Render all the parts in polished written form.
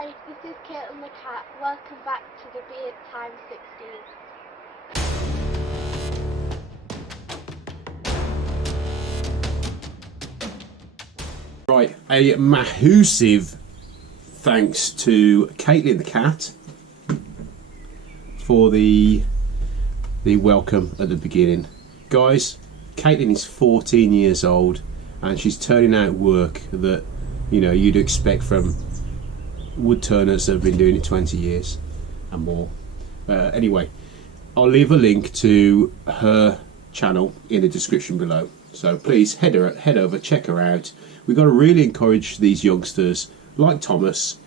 Hi, this is Caitlin the cat. Welcome back to the Beard Time 16. Right, a massive thanks to Caitlin the cat for the welcome at the beginning. Guys, Caitlin is 14 years old and she's turning out work that, you know, you'd expect from wood turners that have been doing it 20 years and more. Anyway, I'll leave a link to her channel in the description below, so please head over, check her out. We've got to really encourage these youngsters like Thomas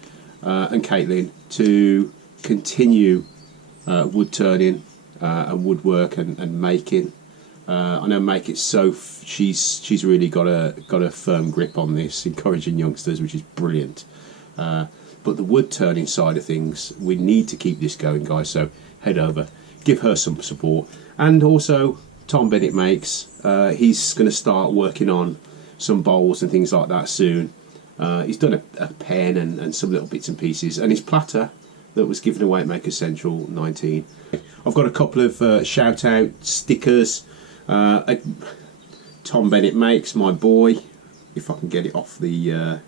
and Caitlin to continue wood turning and woodwork and making. I know she's really got a firm grip on this, encouraging youngsters, which is brilliant. But the wood turning side of things, we need to keep this going, guys. So head over, give her some support, and also Tom Bennett Makes. He's going to start working on some bowls and things like that soon. He's done a pen and some little bits and pieces, and his platter that was given away at Maker Central 19. I've got a couple of shout out stickers. Tom Bennett Makes, my boy, if I can get it off the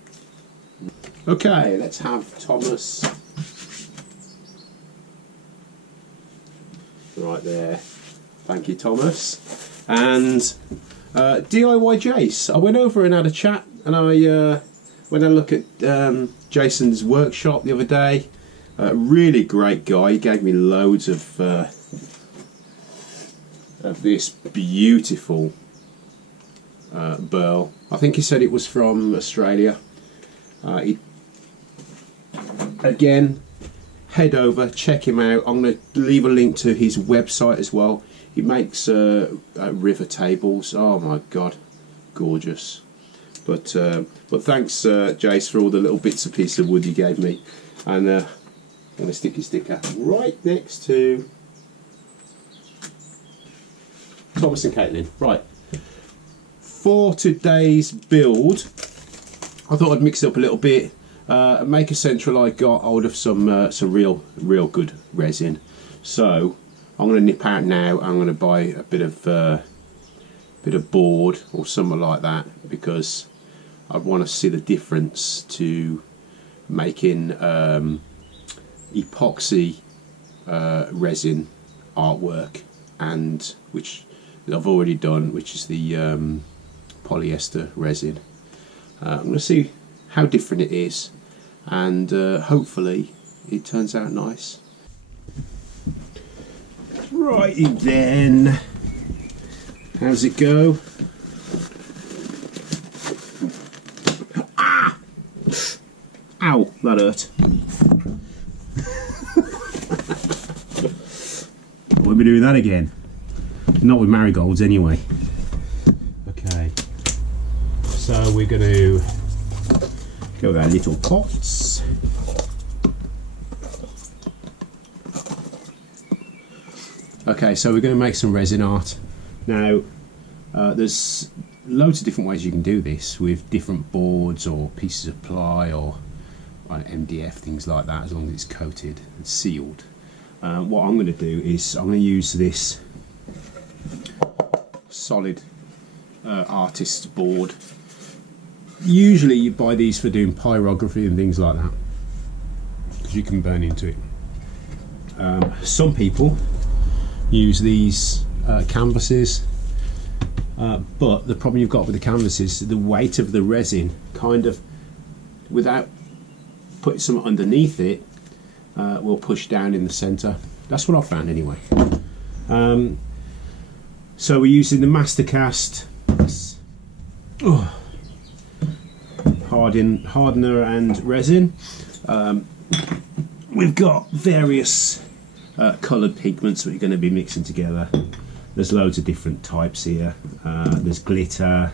okay, let's have Thomas right there. Thank you, Thomas. And DIY Jase. I went over and had a chat, and I went and look at Jason's workshop the other day. Really great guy. He gave me loads of this beautiful burl. I think he said it was from Australia. Again, head over, check him out. I'm going to leave a link to his website as well. He makes river tables. Oh my god, gorgeous. But thanks, Jase, for all the little bits and pieces of wood you gave me. And I'm going to stick his sticker right next to Thomas and Caitlin. Right, for today's build, I thought I'd mix it up a little bit. At Maker Central, I got hold of some real good resin. So I'm going to nip out now. I'm going to buy a bit of board or something like that, because I want to see the difference to making epoxy resin artwork, and which I've already done, which is the polyester resin. I'm going to see how different it is, and hopefully it turns out nice. Righty then, how's it go? Ah! Ow, that hurt. We'll be doing that again. Not with marigolds anyway. Okay, so we're going to go with our little pots. Okay, so we're going to make some resin art. Now, there's loads of different ways you can do this with different boards or pieces of ply or MDF, things like that, as long as it's coated and sealed. What I'm going to do is I'm going to use this solid artist board. Usually you buy these for doing pyrography and things like that, because you can burn into it. Some people use these canvases, but the problem you've got with the canvases, the weight of the resin, kind of, without putting something underneath it, will push down in the centre. That's what I found anyway. So we're using the Mastercast hardener and resin. We've got various coloured pigments that we're going to be mixing together. There's loads of different types here. There's glitter,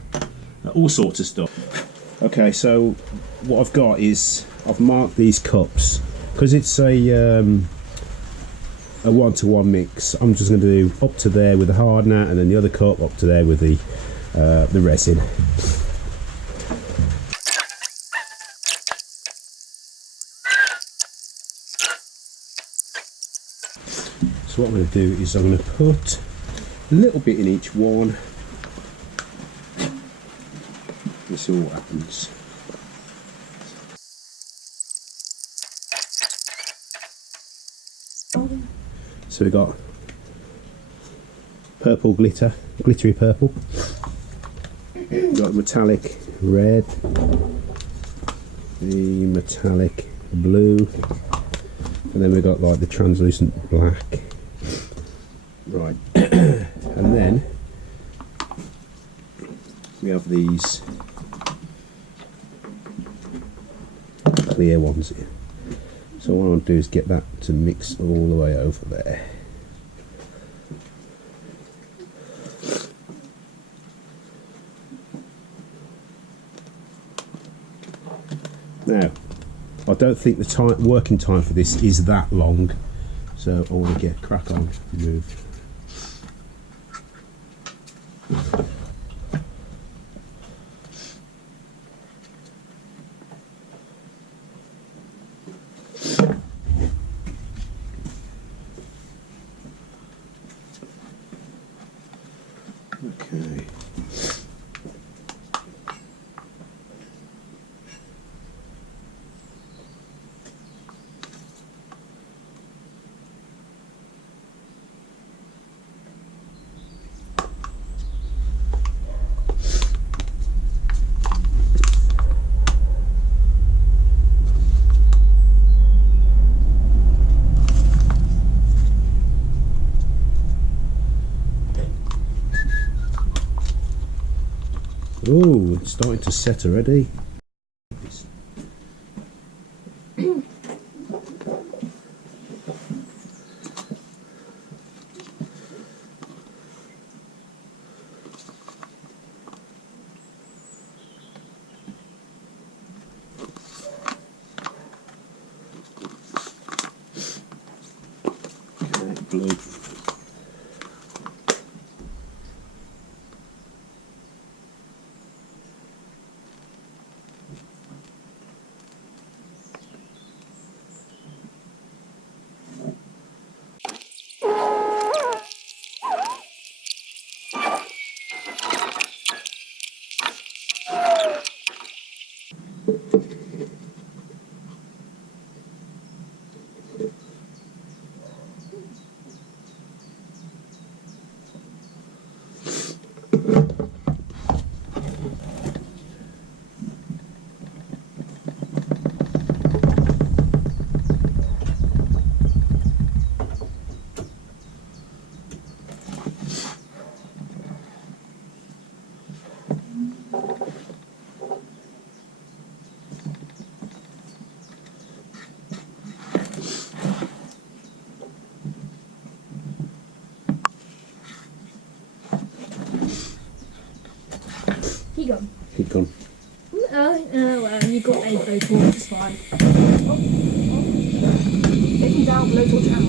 all sorts of stuff. Okay, so what I've got is I've marked these cups because it's a one-to-one mix. I'm just going to do up to there with the hardener, and then the other cup up to there with the resin. So what I'm going to do is I'm going to put a little bit in each one. This all happens. So we've got purple glitter, glittery purple. We've got metallic red, the metallic blue, and then we've got like the translucent black. Right, and then we have these clear ones here. So what I want to do is get that to mix all the way over there. Now, I don't think the working time for this is that long, so I want to get crack on and move. Okay. Oh, it's starting to set already. Okay, blue. He gone. He gone. Well, you got a blowtorch, it's fine. Oh. If he's out, blowtorch out.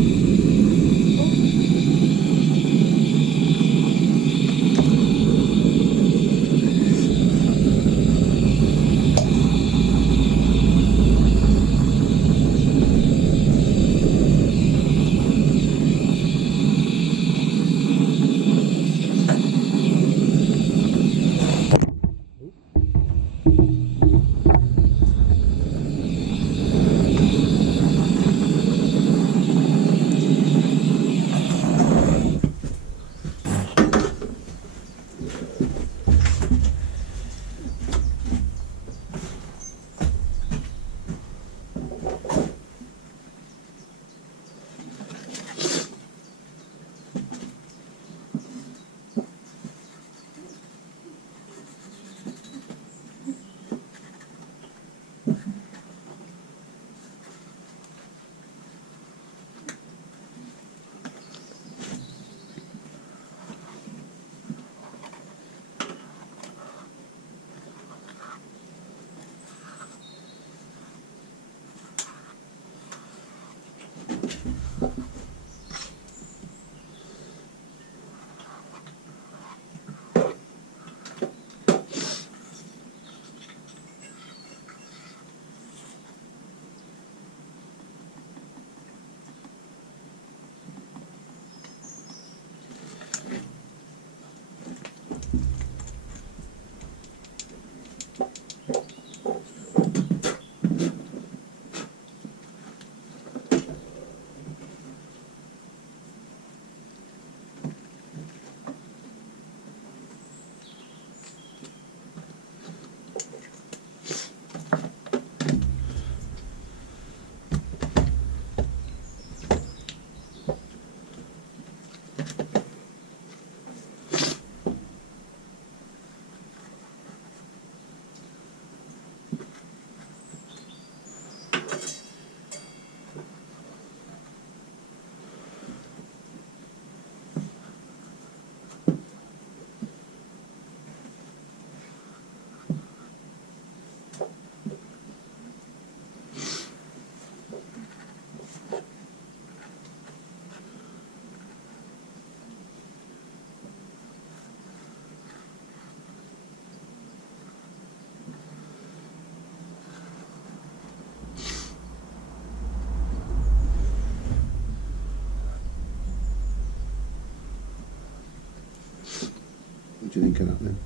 What do you think of that then?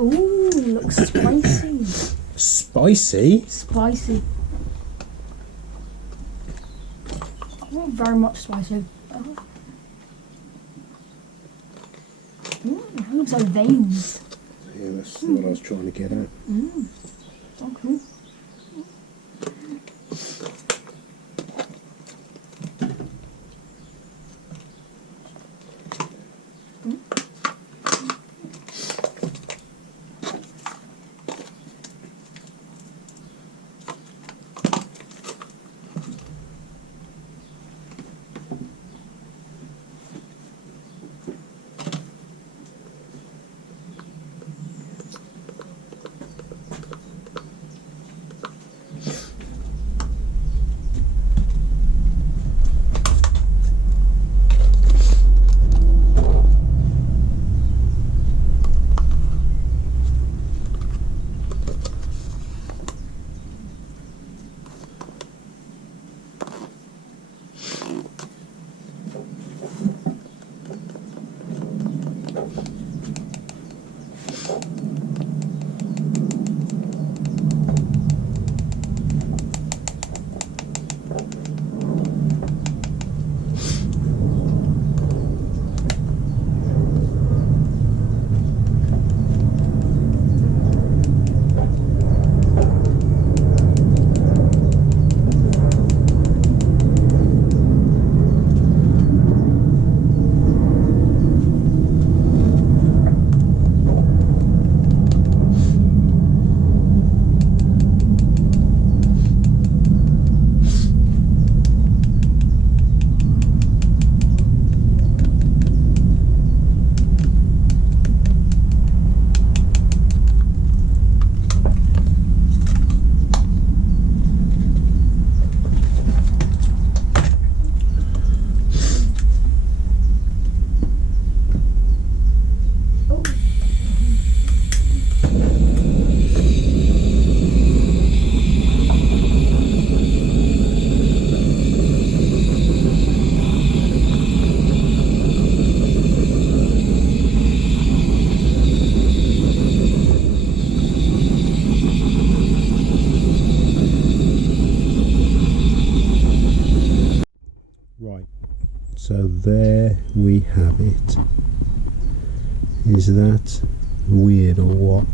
Ooh, looks spicy. Spicy? Spicy. Oh, very much spicy. Oh. It looks like veins. Yeah, that's what I was trying to get at. Okay. Right, so there we have it. Is that weird or what?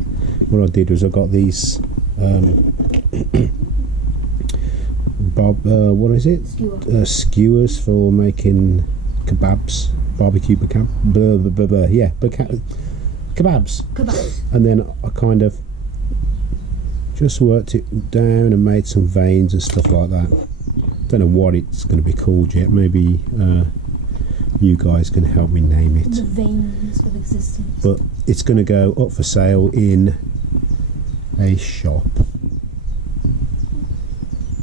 What I did was I got these what is it? Skewers for making kebabs, barbecue kebabs. And then I kind of just worked it down and made some veins and stuff like that. Don't know what it's going to be called yet. Maybe you guys can help me name it. The veins of existence. But it's going to go up for sale in a shop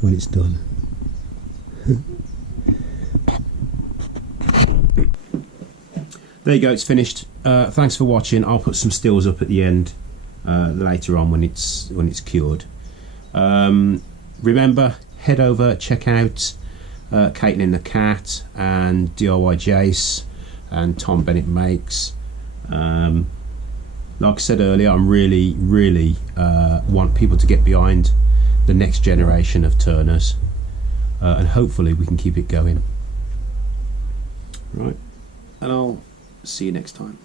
when it's done. There you go, it's finished. Thanks for watching. I'll put some stills up at the end later on when it's cured. Remember, head over, check out Caitlin the Cat and DIY Jase and Tom Bennett Makes. Like I said earlier, I'm really want people to get behind the next generation of turners, and hopefully we can keep it going. Right, and I'll see you next time.